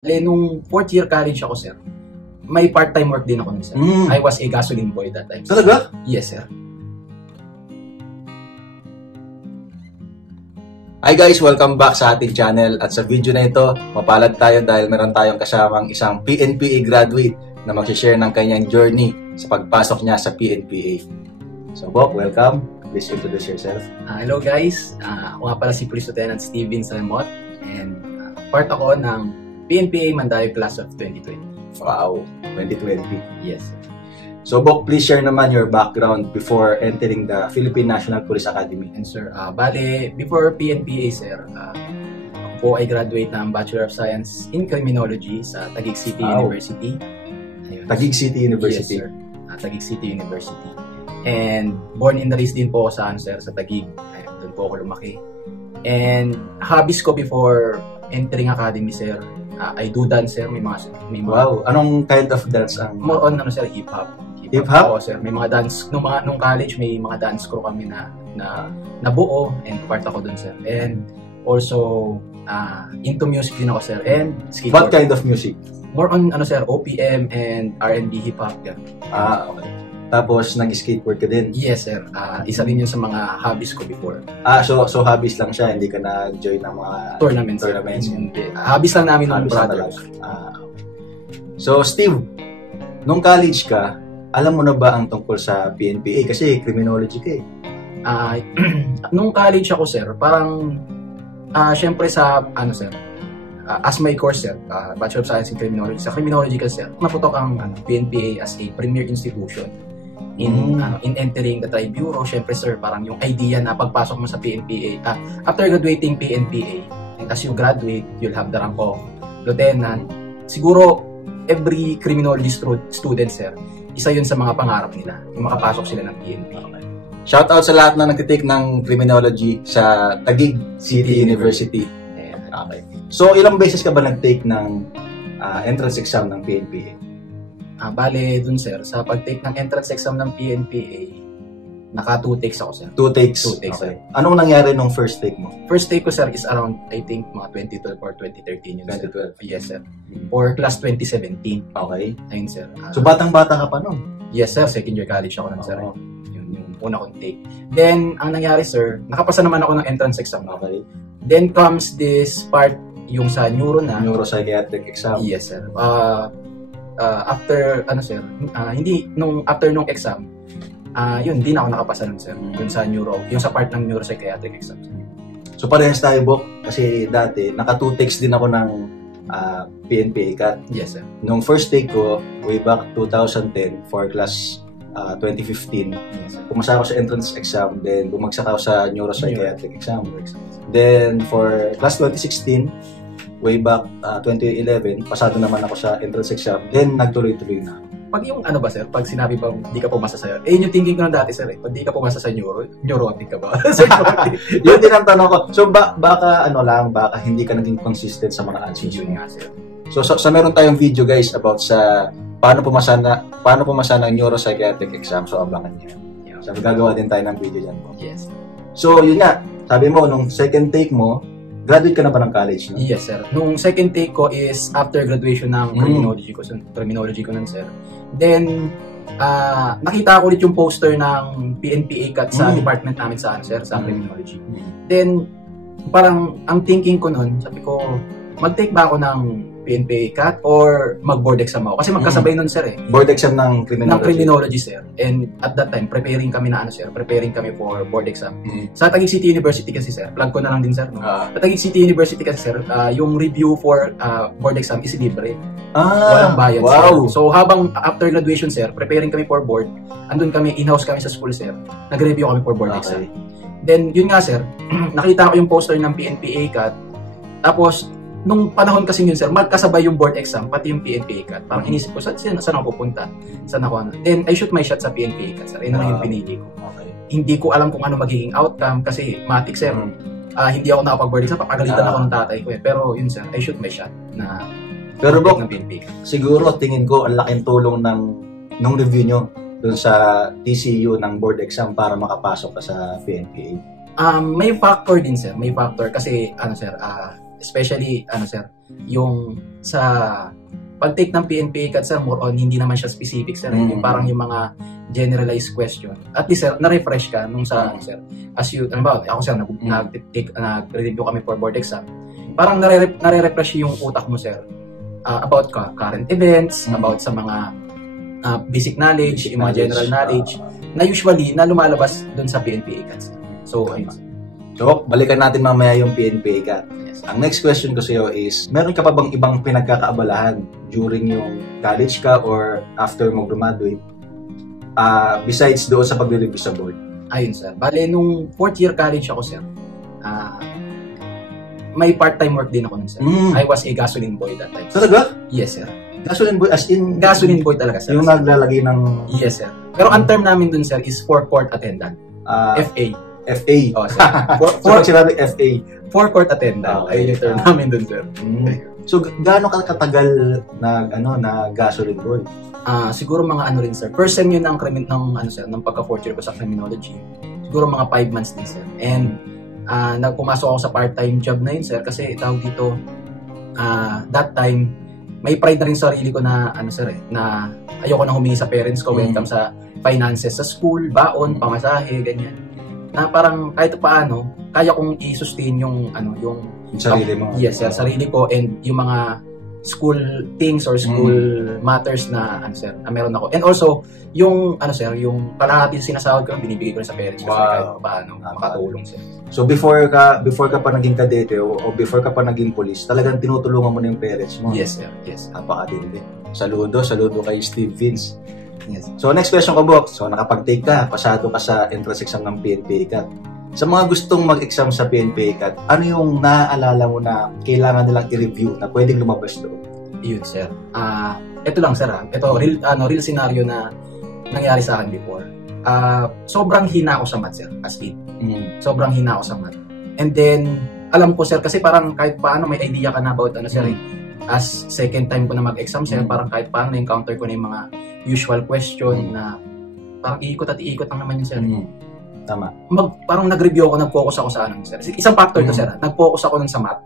Nung fourth year college ako, sir, may part-time work din ako nun, sir. I was a gasoline boy that time. Talaga? Yes, sir. Hi guys, welcome back sa ating channel. At sa video na ito, mapalad tayo dahil meron tayong kasamang isang PNPA graduate na mag-share ng kanyang journey sa pagpasok niya sa PNPA. So Bok, welcome. Please introduce yourself. Hello guys, ako nga pala si Police Lieutenant Steven Salemot and part ako ng PNPA Mandayo Class of 2020. Wow, 2020. Yes. So Bok, please share naman your background before entering the Philippine National Police Academy. And sir, bale, before PNPA, sir, ako po ay graduate ng Bachelor of Science in Criminology sa Taguig City University. Ayun. Taguig City University? Yes, sir. Taguig City University. And born and raised din po ako sa, sir, sa Taguig. Ayun, doon po ako lumaki. And hobbies ko before entering academy, sir, I do dance, sir. May mga wow, anong kind of dance ang? More on, sir, hip-hop. Hip-hop? Oo, sir. May mga dance, nung college, may mga dance crew kami na nabuo and part ako dun, sir. And also, into music din ako, sir. And skateboard. What kind of music? More on, sir, OPM and R&B hip-hop. Yeah. Okay. Tapos, nag-skateboard ka din? Yes, sir. Isa din yun sa mga hobbies ko before. So hobbies lang siya, hindi ka na-join ng mga tournaments. Hindi. Hobbies lang namin ng brothers. Okay. So, Steve, nung college ka, alam mo na ba ang tungkol sa PNPA? Kasi criminology ka eh. Nung college ako, sir, parang, syempre sa, sir, as my course, sir, Bachelor of Science in Criminology, sa criminology ka, sir, naputok ang PNPA as a premier institution in entering the Tri-Bureau. Syempre, sir, parang yung idea na pagpasok mo sa PNPA, after graduating PNPA, and as you graduate, you'll have the rank of lieutenant. Siguro, every criminology student, sir, isa yun sa mga pangarap nila, yung makapasok sila ng PNPA. Okay. Shoutout sa lahat na nagtitake ng criminology sa Taguig City University. Okay. So, ilang beses ka ba nag-take ng entrance exam ng PNPA? Bale, dun, sir, sa pag-take ng entrance exam ng PNPA, naka 2 takes ako, sir. 2 takes? 2 takes, okay. Sir. Anong nangyari nung first take mo? First take ko, sir, is around, I think, mga 2012 or 2013 yun, 2012? Sir. Yes, sir. Or class 2017. Okay. Ayun, sir. So, batang-bata ka pa nun? Yes, sir. Second year college ako nun, sir. Yung una kong take. Then, ang nangyari, sir, nakapasa naman ako ng entrance exam. Okay. Then comes this part, yung sa neuro na. Neuropsychiatric exam. Yes, sir. After, sir, after nung exam, yun, hindi na ako nakapasa nun, sir. Dun sa neuro, yung sa part ng neuropsychiatric exam, sir. So, parehas tayo, Bok. Kasi dati, naka 2 takes din ako ng PNPA CAT. Yes, sir. Nung first take ko, way back 2010 for class 2015, yes, sir. pumasa ako sa entrance exam, then bumagsak ako sa neuropsychiatric exam. Then for class 2016, way back 2011, pasado naman ako sa entrance exam, then nagtuloy-tuloy na. Pag yung ba, sir, pag sinabi pa hindi ka pumasa sa'yo, yun yung thinking ko na dati, sir, pag di ka pumasa sa neurotic ka ba? Yun din ang tanong ko. So baka hindi ka naging consistent sa mga answers. Yun nga, sir. So sa meron tayong video, guys, about sa paano pumasa ng neuropsychiatric exam. So abangan niyo. Yeah. So gagawa din tayo ng video diyan. Yes. So yun nga, sabi mo nung second take mo, graduate ka na ba ng college? No? Yes, sir. Nung second take ko is after graduation ng criminology ko nun, sir. Then nakita ko ulit yung poster ng PNPA CAT sa department namin sa sir, sa criminology. Then parang ang thinking ko nun, sabi ko, mag-take ba ako ng PNPA CAT or mag-board exam ako? Kasi magkasabay nun, sir, eh. Board exam ng criminology? Ng criminology, sir. And at that time, preparing kami for board exam. Sa Taguig City University kasi, sir, plug ko na lang din, sir. No? Sa Taguig City University kasi, sir, yung review for board exam is libre. Walang bayad, wow. Sir. So, habang after graduation, sir, preparing kami for board, andun kami, in-house kami sa school, sir. Nag-review kami for board exam. Then, yun nga, sir, nakita ko yung poster ng PNPA CAT. Tapos, nung panahon kasi yun, sir, magkasabay yung board exam, pati yung PNPA CAT. Parang inisip ko, saan ako pupunta? Saan ako? Then, I shoot my shot sa PNPA CAT, sir. Yun na yung pinili ko. Okay. Hindi ko alam kung ano magiging outcome kasi matik, sir. Hindi ako nakapag-board exam, papagalitan ako ng tatay ko eh. Pero yun, sir, I shoot my shot na pero Bok, ng PNPA CAT. Siguro, tingin ko, ang laking tulong nung review nyo dun sa TCU ng board exam para makapasok ka sa PNPA. May factor din, sir. May factor kasi, sir, especially, sir, yung sa pag-take ng PNPA CAT, sir, more on, hindi naman siya specific, sir. Yung parang yung mga generalized question. At least, sir, na-refresh ka nung sa, sir, as you, ano ba, ako, sir, nag-review kami for board exam. Parang nare-refresh yung utak mo, sir, about current events, about sa mga basic knowledge, yung mga general knowledge, na usually, na lumalabas dun sa PNPA CAT, sir. So, ayun. So, balikan natin mamaya yung PNPA CAT. Ang next question ko sa iyo is, meron ka pa bang ibang pinagkakaabalahan during yung college ka or after mo graduate? Besides doon sa pagre-review sa board? Ayun, sir. Bale, nung 4th year college ako, sir, may part-time work din ako nun, sir. I was a gasoline boy that time. Talaga? Yes, sir. Gasoline boy as in? Gasoline boy talaga, sir. Yung naglalagay ng... Yes, sir. Pero ang term namin dun, sir, is forecourt attendant. FA. FA. Oh, sir. So, pag sinabi FA? Forecourt attendant. Ayun yung term namin dun, sir. So, gaano katagal na gasoline boy? Siguro mga rin, sir. First sem yun ng pagka-4th year ko sa criminology. Siguro mga 5 months din, sir. And nagpumasok ako sa part-time job na yun, sir, kasi tawag dito, that time, may pride na rin sa sarili ko na, na ayoko na humingi sa parents ko when it comes sa finances sa school, baon, pamasahe, ganyan. Na parang kahit paano, kaya kong i-sustain yung sarili mo. Yes, sir, sarili ko and yung mga school things or school matters na meron ako. And also, yung yung kalahati sinasahod ko, binibigay ko rin sa parents ko kahit paano makatulong, sir. So before ka pa naging kadete o before ka pa naging police, talagang tinutulungan mo na yung parents mo. Yes, sir. Yes. Napakatindi. Saludo kay Steve Vince. Yes. So next question ko, Box. So nakapag-take ka, pasado ka sa entrance exam ng PNPA CAT. Sa mga gustong mag-exam sa PNPA CAT, ano yung naaalala mo na kailangan nilang i-review na pwedeng lumabas doon? Yun, sir. Ito lang, sir. Ito, real scenario na nangyari sa akin before. Sobrang hina ako sa math, sir. As in. Sobrang hina ako sa math. And then, alam ko, sir, kasi parang kahit paano may idea ka na about sir, as second time ko na mag-exam, sir, parang kahit paano na-encounter ko na yung mga usual question na parang iikot at iikot lang naman yun, sir. Tama. Parang nag-review ako, nag-focus ako sa sir. Isang factor to, sir. Nag-focus ako nun sa math.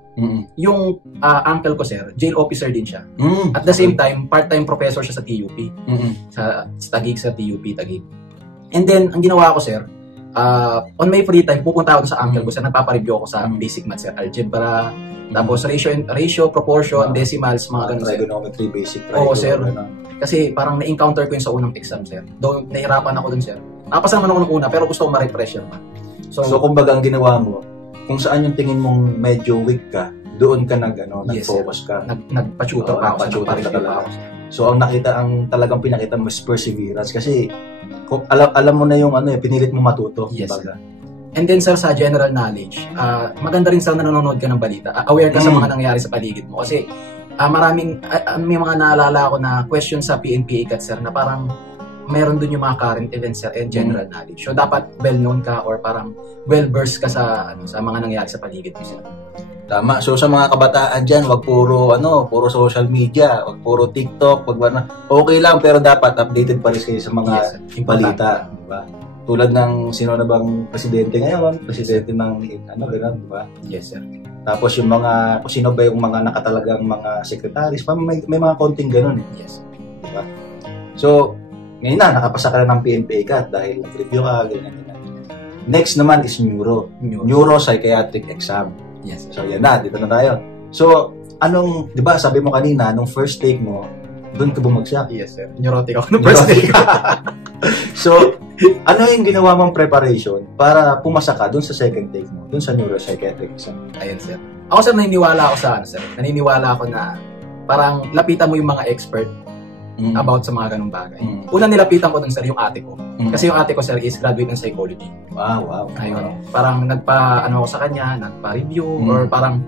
Yung uncle ko, sir, jail officer din siya. At the same time, part-time professor siya sa TUP. Sa Taguig, sa TUP, Taguig. And then, ang ginawa ko, sir, on my free time, pupunta ako sa uncle ko, sir. Nagpapareview ako sa basic math, sir. Algebra, tapos ratio, proportion, decimals, mga ganun, sir. Trigonometry, basic. Oo, sir. Kasi parang na-encounter ko yun sa unang exam, sir. Doon, nahirapan ako dun, sir. Nakapasa naman ako ng una, pero gusto ko ma-refresher pa. So kumbaga ang ginawa mo, kung saan yung tingin mong medyo weak ka, doon ka nag-focus ka. Nagpa-tutor pa ako. So ang talagang pinakita mo is perseverance kasi kung alam mo na yung pinilit mo matuto. Yes, sir. And then, sir, sa general knowledge, maganda rin sa nanonood ka ng balita. Aware ka sa mga nangyayari sa paligid mo. Kasi may mga naalala ako na question sa PNPA CAT, sir, na parang meron dun yung mga current events, sir, and general knowledge. So, dapat well-known ka or parang well-versed ka sa mga nangyayari sa paligid mo, sir. Tama. So, sa mga kabataan dyan, wag puro social media, wag puro TikTok, okay lang, pero dapat updated pa rin kayo sa mga balita. Diba? Tulad ng sino na bang presidente ngayon, presidente ng gano'n, diba? Yes, sir. Tapos yung kung sino ba yung mga nakatalagang mga secretaries, may mga konting gano'n. Yes. Diba? So, ngayon na, nakapasa ka na ng PNPA CAT dahil nag-review ka, ganyan. Next naman is Neuropsychiatric exam. Yes. So, yan na, dito na tayo. So, di ba, sabi mo kanina, nung first take mo, doon ka bumagsak. Yes, sir. Neurotic ako nung first take. So, ano yung ginawa mong preparation para pumasa ka doon sa second take mo, doon sa Neuropsychiatric exam? Ayun, sir. Ako, sir, naniniwala ako sir. Naniniwala ako na parang lapitan mo yung mga expert about sa mga ganung bagay. Unang nilapitan ko dun, sir, yung ate ko. Kasi yung ate ko, sir, is graduate ng psychology. Wow. Ayun. Parang ako sa kanya, nagpa-review, or parang,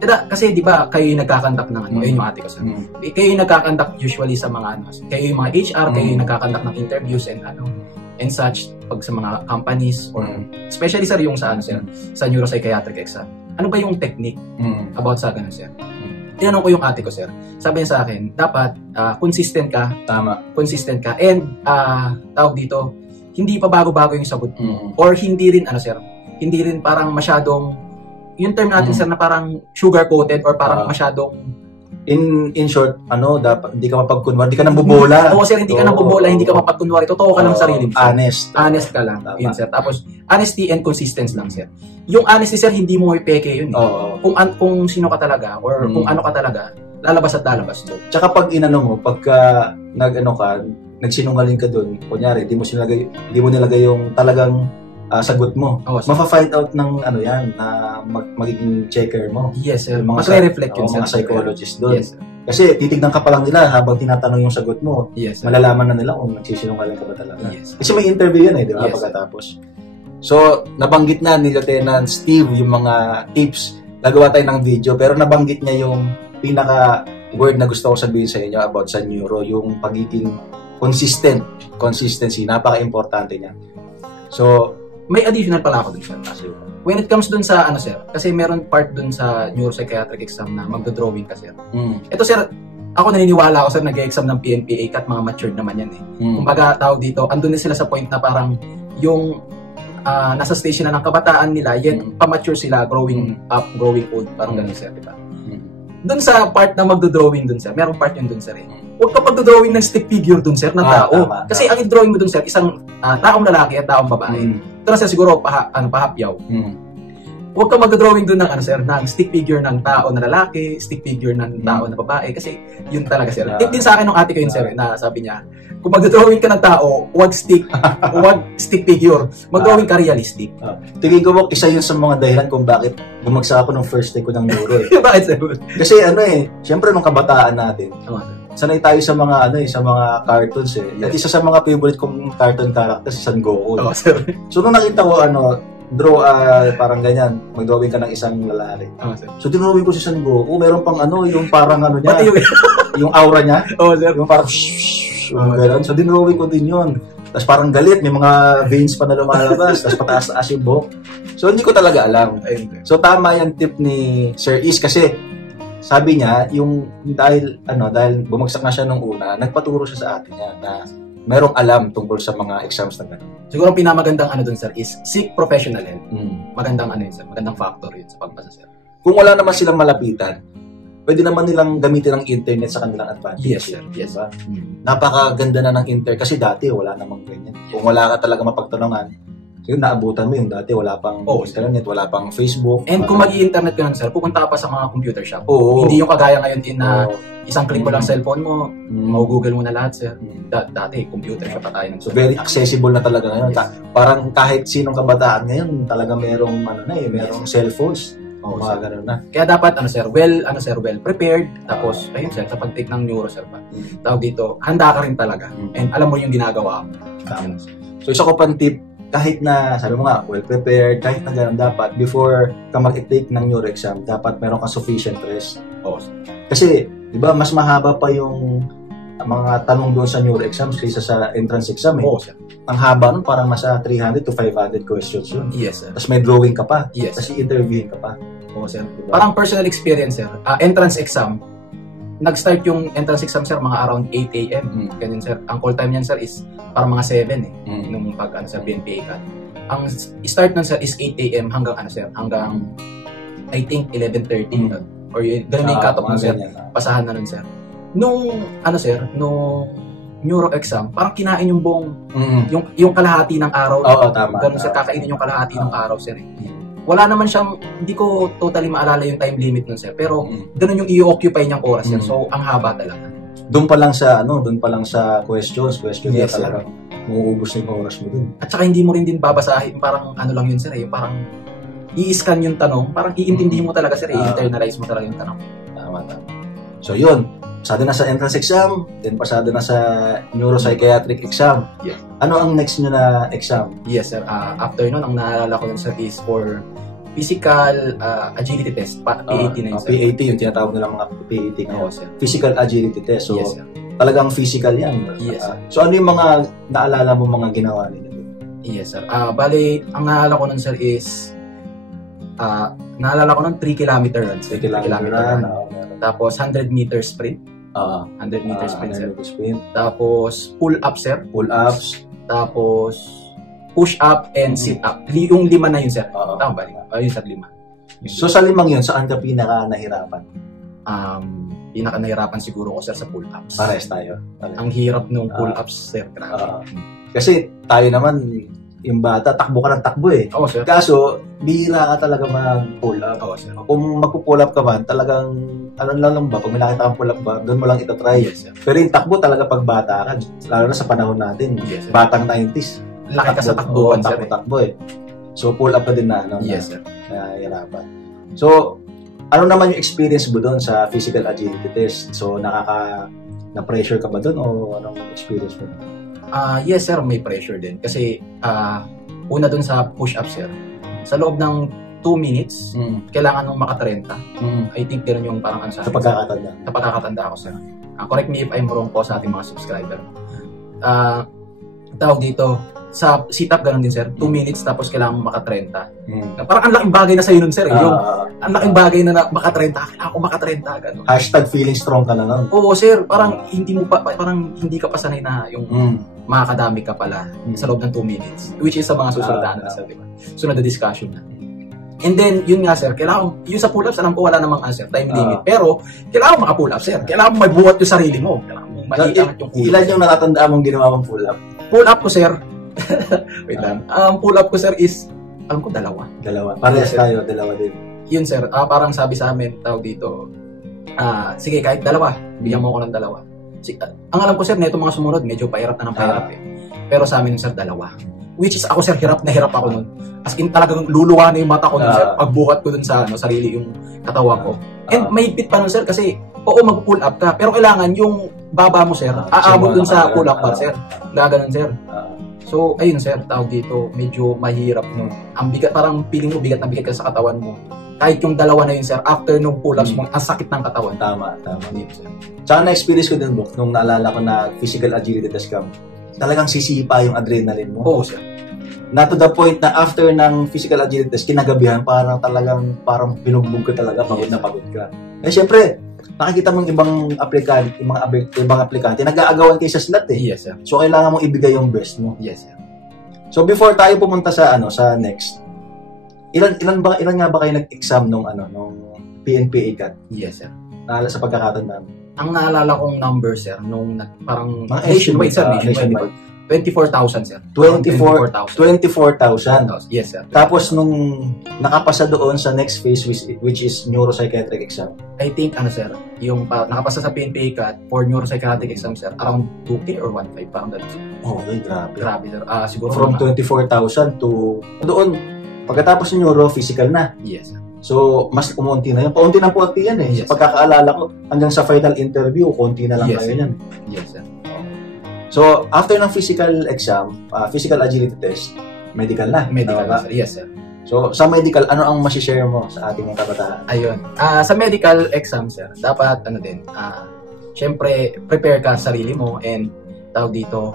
kasi di ba kayo yung nagkakandak ng ayun yung ate ko, sir. Kayo yung nagkakandak usually sa mga kayo yung mga HR, kayo yung nagkakandak ng interviews and such, pag sa mga companies, or especially, sir, yung sa sa neuropsychiatric exam. Ano ba yung technique about sa ganun, sir? Tinanong ko yung ate ko, sir. Sabi niya sa akin, dapat consistent ka. Tama. Consistent ka. And, tawag dito, hindi pa bago-bago yung sagot mo. Or hindi rin, sir, hindi rin parang masyadong yung term natin sir na parang sugar-coated or parang masyadong in short, dapat hindi ka mapagkunwari, hindi ka nang bubola. Oo sir, hindi ka nang bubola, hindi ka mapagkunwari. Totoo ka lang sa sarili mo. Honest ka lang. Yun sir. Tapos honesty and consistency lang sir. Yung honesty sir, hindi mo ipeke yun. Kung sino ka talaga or kung ano ka talaga, lalabas at lalabas doon. Tsaka pag inano mo, pagka nagsinungaling ka doon, kunyari, di mo nilagay yung talagang sagot mo. Mafa-find out ng yan na magiging checker mo. Yes, sir. Mag-reflect yun, mga psychologist doon. Yes, kasi titignan ka pa lang nila habang tinatanong yung sagot mo. Yes, malalaman na nila kung nagsisinungaling ka ba talaga. Yes. Kasi may interview yan di ba, pagkatapos. So, nabanggit na ni Lieutenant Steve yung mga tips. Nagawa tayo ng video, pero nabanggit niya yung pinaka-word na gusto ko sabihin sa inyo about sa neuro, yung pagiging consistency. Napaka-importante niya. So, may additional pala ako dun, sir. When it comes dun sa, sir, kasi meron part dun sa neuropsychiatric exam na magdo-drawing ka, sir. Ito, sir, ako naniniwala ako, sir, nag-exam ng PNPA at mga matured naman yan, eh. Kumbaga, tawag dito, andun din sila sa point na parang yung nasa stage na ng kabataan nila, yan, pa-mature sila, growing up, growing old, parang ganun, sir, diba? Dun sa part na magdo-drawing dun, sir, meron part yun dun, sir, eh. Huwag ka pagdo-drawing ng stick figure dun, sir, na tao. Kasi ang i-drawing mo dun, sir, isang taong lalaki at taong babae. Ito na, sir, siguro pahapyaw. Huwag ka mag-drawing doon ng sir, ng stick figure ng tao na lalaki, stick figure ng tao na babae, kasi yun talaga, sir. Tip din sa akin ng ate ko yun, sir, na sabi niya, kung mag-drawing ka ng tao, huwag stick figure. Mag-drawing ka realistic. Tingin ko mo, isa yun sa mga dahilan kung bakit bumagsak ako ng first day ko ng neuro. Bakit, sir? Kasi syempre nung kabataan natin, sanay tayo sa mga sa mga cartoons eh. At isa sa mga favorite kong cartoon character si Son Goku. So nung nakita ko draw parang ganyan, mag-drawing ka ng isang lalaki. So dinrawing ko si Son Goku, meron pang yung parang niya, yung aura niya. Yung parang gano'n. So dinrawing ko din yun. Tapos parang galit, may mga veins pa na lumalabas, tapos pataas-taas yung buhok. So hindi ko talaga alam. So tama yung tip ni Sir Is kasi sabi niya, dahil bumagsak na siya nung una, nagpaturo siya sa atin niya na merong alam tungkol sa mga exams na gano'n. Siguro ang pinamagandang dun, sir, is seek professional help. Magandang yun, sir. Magandang factor yun sa pagpasa, sir. Kung wala naman silang malapitan, pwede naman nilang gamitin ang internet sa kanilang advantage. Yes, sir. Yes, diba? Napakaganda na ng internet kasi dati wala namang ganyan. Kung wala ka talaga mapagtanungan, yung naabutan mo yung dati, wala pang internet, wala pang Facebook. And kung mag-i-internet ka nun, sir, pupunta ka pa sa mga computer shop. Hindi yung kagaya ngayon na isang click mo lang cellphone mo, mag-google mo na lahat, sir. Dati, computer shop pa tayo. So, very accessible na talaga ngayon. Parang kahit sinong kabataan ngayon, talaga merong, merong cellphones. Mga ganun na. Kaya dapat, sir, well prepared. Tapos, ayun, sir, sa pag-take ng neuro, sir, tawag dito, handa ka rin talaga. And alam mo yung ginagawa mo. So, isa ko pang tip, kahit na, sabi mo nga, well-prepared, kahit na gano'n dapat, before ka mag-take ng neuro exam, dapat meron kang sufficient rest. Kasi, di ba, mas mahaba pa yung mga tanong doon sa neuro exams kaysa sa entrance exam. Ang haba nun, parang nasa 300 to 500 questions yun. Yes, sir. Tapos may drawing ka pa. Yes. Tapos i-interviewin ka pa. Sir. Diba? Parang personal experience, sir. Entrance exam, nag-start yung entrance exam, sir, mga around 8 a.m. Ganyan, sir. Ang call time niyan, sir, is parang mga 7 nung pag sa PNPA ka. Ang start nun, sir, is 8 a.m. hanggang hanggang I think 11:30 or ganun yung cut-off nun, sir. Pasahan na nun, sir. Nung nung neuro exam, parang kinain yung buong yung kalahati ng araw. Tama. Ganun, sir, kakainin yung kalahati ng araw, sir. Wala naman siyang, hindi ko totally maalala yung time limit nun, sir. Pero, ganun yung i-occupy niyang oras, sir. So, ang haba talaga. Doon pa lang sa questions yes, na talagang mauubos na yung oras mo dun. At saka hindi mo rin din babasahin, parang lang yun, sir, parang i-scan yung tanong, parang iintindihin mo talaga, sir, i-internalize mo talaga yung tanong. Tama. So, yun. Pasado na sa entrance exam, then pasado na sa neuropsychiatric exam. Yes. Ano ang next nyo na exam? Yes, sir. After nun, ang naalala ko nun, sir, is for physical agility test. PAT na yun, sir. PAT, yung tinatawag nila mga PAT ngayon. Sir. Physical agility test. So, yes, sir. Talagang physical yan. Yes, sir. So, ano yung mga naalala mo mga ginawa nila? Yes, sir. Bali, ang naalala ko nun, sir, is naalala ko nun 3 kilometer run. 3 kilometer run. Tapos 100 meters sprint. 100 meters sprint, sir. Tapos pull-up, sir. Pull-ups. Tapos push-up and sit-up. Yung 5 na yun, sir. Tama ba? Yun, sir, 5. So sa limang yun, saan ka pinaka nahirapan? Pinaka nahirapan siguro ko, sir, sa pull-ups. Pares tayo. Pares. Ang hirap nung pull-ups, sir. Grabe. Kasi tayo naman, yung bata, takbo ka ng takbo eh. Oo, sir. Kaso, bihira ka talaga mag-pull up. Oo, sir. Kung magpo-pull up ka man, talagang, ano lang ba, pag may nakita kang pull up ba, doon mo lang itatry. Yes, sir. Pero yung takbo talaga pag bata ka, lalo na sa panahon natin, Yes, sir. batang 90s. Laki ka sa takbuhan, sir. Takbo eh. So, pull up ka din na, ano, Yes, sir. nahihirapan. So, ano naman yung experience mo doon sa physical agility test? So, na-pressure ka ba doon o anong experience mo? Yes, sir, may pressure din. Kasi, una dun sa push-up, sir. Sa loob ng 2 minutes, kailangan mong maka-30. I think ganun yung parang ano sa Sa pagkakatanda. Sa pagkakatanda ko, sir. Correct me if I'm wrong po sa ating mga subscriber. Tawag dito, sa sit-up ganun din, sir. 2 minutes tapos kailangan mong maka-30. Parang ang laking bagay na sa'yo nun, sir. Yung, ang laking bagay na maka-30. Kailangan ko maka-30. Ganun. Hashtag feeling strong ka na nun. Oo, sir. Parang hindi ka pa sanay na yung makakadami ka pala sa loob ng 2 minutes. Which is sa mga susunod na sir, diba? Sunod na discussion na. And then, yun nga, sir, kailangan, yung sa pull-ups, alam ko wala namang answer, time limit. Pero, kailangan maka-pull-up, sir. Kailangan mo mabuhat yung sarili mo. Kailangan mo maiangat yung pull-up. Ilan yung nakatandaan mong ginawa mong pull-up? Pull-up ko, sir. Wait lang. Pull-up ko, sir, is, alam ko, 2. Dalawa. Parehas tayo, dalawa din. Yun, sir. Parang sabi sa amin, tawag dito, sige, kahit 2, bigyan mo ako ng 2. Ang alam ko, sir, na itong mga sumunod, medyo pahirap na ng pahirap eh. Pero sa amin, sir, 2. Which is ako, sir, hirap na hirap ako nun. As in, talagang luluwa na yung mata ko nun, sir. Pagbuhat ko dun sa sarili yung katawan ko. And mahigpit pa nun, sir, kasi, oo, mag-pull up ka. Pero kailangan yung baba mo, sir, aabot dun sa pull up bar, sir. Gaganon, sir. So, ayun, sir, tawag dito, medyo mahirap nun. Ang bigat, parang feeling mo, bigat na bigat ka sa katawan mo. Kahit yung 2 na yun, sir, after nung pull-ups mo, ang sakit ng katawan. Tama. Yun, sir. Tsaka na-experience ko din, Bok, nung naalala ko na physical agility test ka, talagang sisipa yung adrenaline mo. Oo, sir. Na to the point na after ng physical agility test, kinagabihan, parang binugbog ka talaga, pagod na pagod ka. Eh, syempre, nakikita mong ibang aplikante, nag-aagawan kayo sa slot eh. Yes, sir. So, kailangan mong ibigay yung best mo. Yes, sir. So, before tayo pumunta sa next, ilan nga ba kayo nag-exam nung PNPA CAT? Yes, sir. Naalala sa pagkakatanda mo? Ang naalala kong number, sir, nung parang Mga nationwide, sir, nationwide. 24,000, sir. 24,000. Yes, sir. Tapos nung nakapasa doon sa next phase which is neuropsychiatric exam. I think, sir, yung nakapasa sa PNPA CAT for neuropsychiatric exam, sir, around 2K or 1.5, parang ganun, sir. Okay, grabe. Grabe, sir. Siguro From 24,000 to doon, pagkatapos ng neuro, physical na. Yes, sir. So, mas kumunti na yun. Paunti ng paunti yan eh. Yes, sa pagkakaalala ko, hanggang sa final interview, konti na lang Yes, kayo sir. yan. Yes, sir. So, after ng physical exam, physical agility test, medical na. Medical, Tama ba? sir. Yes, sir. So, sa medical, ano ang masishare mo sa ating mga kabataan? Ayun. Sa medical exam, sir, dapat, syempre, prepare ka sa sarili mo and tawag dito,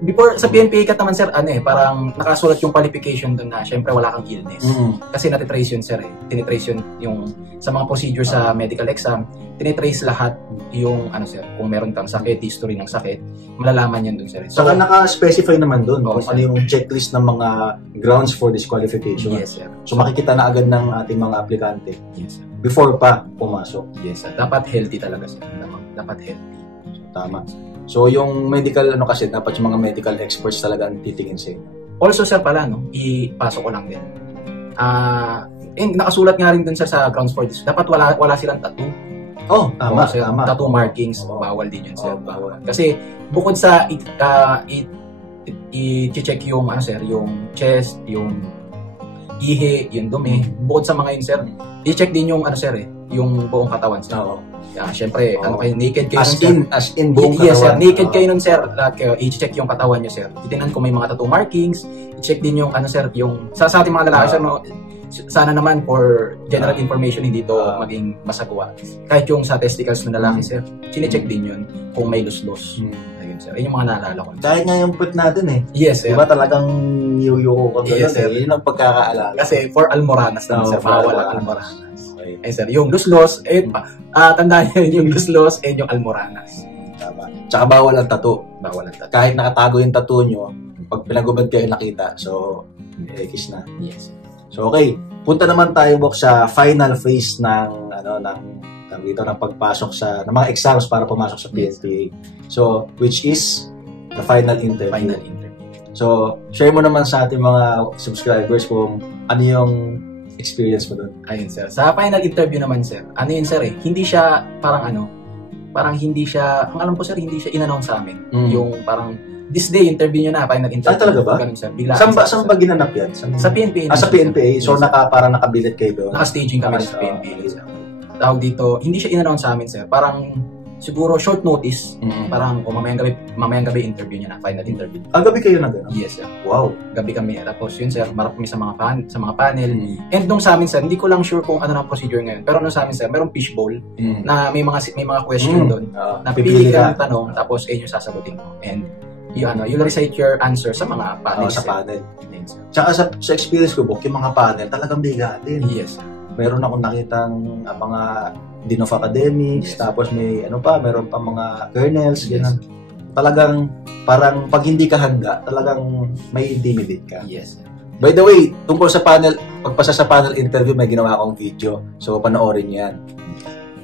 before sa PNPA CAT naman, sir, parang nakasulat yung qualification doon na syempre wala kang illness. Kasi natitrace yun, sir, tinitrace yun yung sa mga procedure sa medical exam, tinitrace lahat yung sir, kung meron kang sakit, history ng sakit, malalaman yan doon, sir. So, naka-specify naman doon kung sir. ano yung checklist ng mga grounds for disqualification. Yes, sir. So, makikita na agad ng ating mga aplikante Yes, sir. before pa pumasok. Yes, sir. Dapat healthy talaga, sir. Dapat healthy. Tama. So, yung medical, kasi, dapat yung mga medical experts talaga ang titingin sa inyo. Also, sir, pala, ipasok ko lang din. Nakasulat nga rin dun, sir, sa grounds for this. Dapat wala silang tattoo. Oh, tama, sir. tama. Tattoo markings, bawal din yun, sir. Bawal. Kasi, bukod sa i-check yung, sir, yung chest, yung ihi, yung dumi, bukod sa mga yun, sir, i-check din yung, sir, yung buong katawan, sir. Oo. Syempre, kayo, naked kayo As in buong yes, sir. katawan. Naked kayo nun, sir. Lahat kayo, i-check yung katawan nyo, sir. Titingnan kung may mga tattoo markings. I-check din yung, sir, yung, sa ating mga lalaki, sir, sana naman for general information, hindi to maging masagwa. Kahit yung sa testicles ng lalaki, sir, sine-check din yun kung may lus-lus. Ayun, sir. Ayun yung mga naalala ko. Kahit nga yung put natin eh. Yes, sir. Diba talagang yuyo ko Yes, sir. Yun ang pagkakaalala. Kasi for almoranas naman, sir. For Bawal almoranas. ang almoranas. Ay, sir, yung lus-lus, tandaan nyo yung lus-lus and yung almoranas. Tama. Tsaka bawal ang tattoo. Bawal ang tattoo. Kahit nakatago yung tattoo nyo, pag pinagubad kayo nakita, so, kiss na. Yes. So okay, punta naman tayo Bok sa final phase ng ng pagpasok ng mga exams para pumasok sa PNPA. So which is the final interview. So share mo naman sa ating mga subscribers kung ano yung experience mo doon. Ayun sir. Sa final interview naman sir, ano yun sir hindi siya parang hindi siya, ang alam ko sir, hindi siya in-announce sa amin. Yung parang this day interview nyo na, final interview. Talaga ba? Ganun sir. Bigla. Saan ba ginanap yan? Sa PNPA. Sa PNPA. So parang nakabilit kayo doon? Naka-staging kami sa PNPA. Tawag dito, hindi siya in-announce sa amin sir. Parang siguro short notice. Parang kung mamayang gabi interview niya na, final interview. Gabi kayo na gano'n? Yes sir. Wow. Gabi kami. Tapos yun sir, marap kami sa mga panel. And nung sa amin sir, hindi ko lang sure kung ano ang procedure ngayon. Pero nung sa amin sir, merong fishbowl na may mga question doon. Na pipili ka ng tanong, tapos yun yung sasagutin mo. And you'll recite your answer sa mga panel. Sa panel. Tsaka sa experience ko, Bok, yung mga panel talagang bigatin. Yes sir. Meron akong nakitang mga Dean of Academics, tapos meron pa mga kernels, ganun. Talagang, parang pag hindi ka handa, talagang may intimidate ka. Yes. By the way, tungkol sa panel, pagpasa sa panel interview, may ginawa akong video. So, panoorin yan.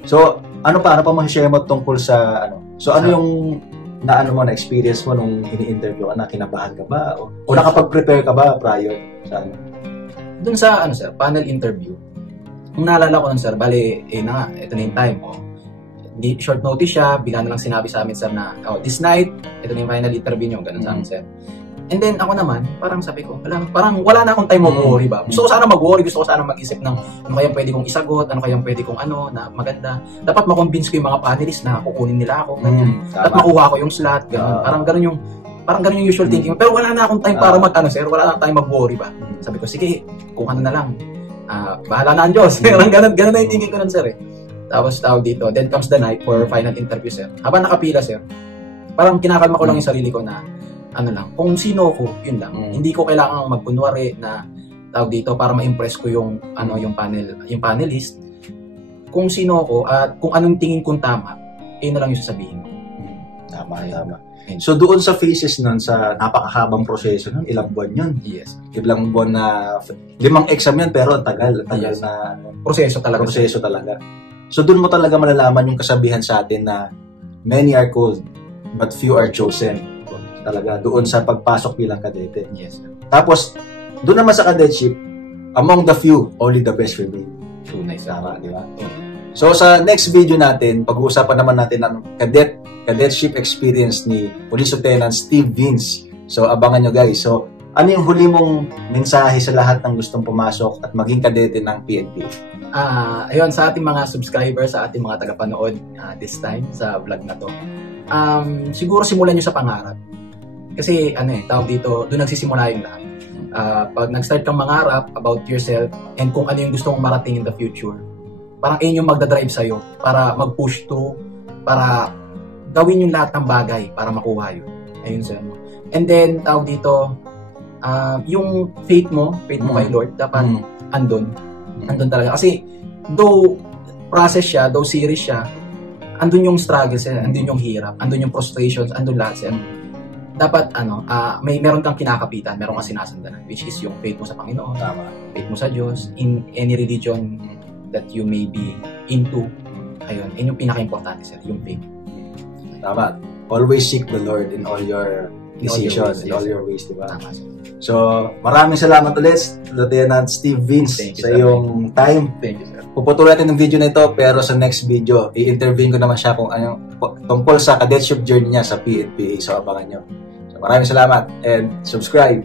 So, ano pa ma-share mo tungkol sa, So, ano yung, na-experience mo nung ini-interview ka na, kinabahan ka ba? O nakapag-prepare ka ba prior sa Dun sa, sir, panel interview, kung naalala ko nun sir, bali, ito na yung time. Short notice siya, bigla na lang sinabi sa amin sir na, this night, ito na yung final interview nyo, ganun sa amin sir. And then ako naman, parang sabi ko, parang wala na akong time mag-worry ba? Gusto ko sana mag-worry, gusto ko sana mag-isip ng ano kayang pwede kong isagot, ano kayang pwede kong na maganda. Dapat makonvince ko yung mga panelists na kukunin nila ako, ganyan. Dapat makuha ko yung slot, ganun. Parang ganun yung usual thinking. Pero wala na akong time para sir, wala na akong time mag-worry ba? Sabi ko, sige, kung ano na lang. Bahala na ang Diyos. Ganun na yung thinking ko nun, sir. Tapos tawag dito, then comes the night for final interview, sir. Habang nakapila, sir, parang kinakalma ko lang yung sarili ko na, kung sino ko, yun lang. Hindi ko kailangan magkunwari na, tawag dito, para ma-impress ko yung panelist. Kung sino ko, at kung anong tingin kong tama, na lang yung sasabihin ko. Tama. So doon sa phases nun, sa napakahabang proseso nun, ilang buwan yun? Yes. Ilang buwan na, 5 exam yan, pero ang tagal yes. na proseso talaga. So doon mo talaga malalaman yung kasabihan sa atin na many are called, but few are chosen. Talaga, doon sa pagpasok bilang kadete. Yes. Tapos, doon naman sa cadetship, among the few, only the best will be. Tunay sa di ba? So sa next video natin, pag-uusapan naman natin ang cadetship experience ni Police Lieutenant Steve Vince. So abangan nyo guys. So ano yung huli mong mensahe sa lahat ng gustong pumasok at maging kadete ng PNP? Ayun, sa ating mga subscribers, sa ating mga tagapanood this time sa vlog na to. Siguro simulan nyo sa pangarap. Kasi tawag dito, doon nagsisimula yung lahat. Pag nag-start kang mangarap about yourself and kung ano yung gusto mong marating in the future, parang yun yung magdadrive sa'yo para mag-push through, para gawin yung lahat ng bagay para makuha yun. Ayun sir. And then, tawag dito, yung faith mo kay Lord, dapat andun talaga. Kasi, though process siya, though serious siya, andun yung struggles, andun yung hirap, andun yung frustrations, andun lahat sir. Dapat, meron kang kinakapitan, meron kang sinasandalan, which is yung faith mo sa Panginoon, faith mo sa Diyos, in any religion that you may be into. Ayun, yun yung pinaka-importante sir, yung faith. Tama. Always seek the Lord in all your decisions, in all your ways, diba? Tama sir. So, maraming salamat ulit, Lieutenant Steve Vince, sa iyong time. Thank you, sir. Puputuloy natin ng video na ito, pero sa next video, i-interview ko naman siya kung tungkol sa cadetship journey niya sa PNPA. So, abangan nyo. So, maraming salamat and subscribe.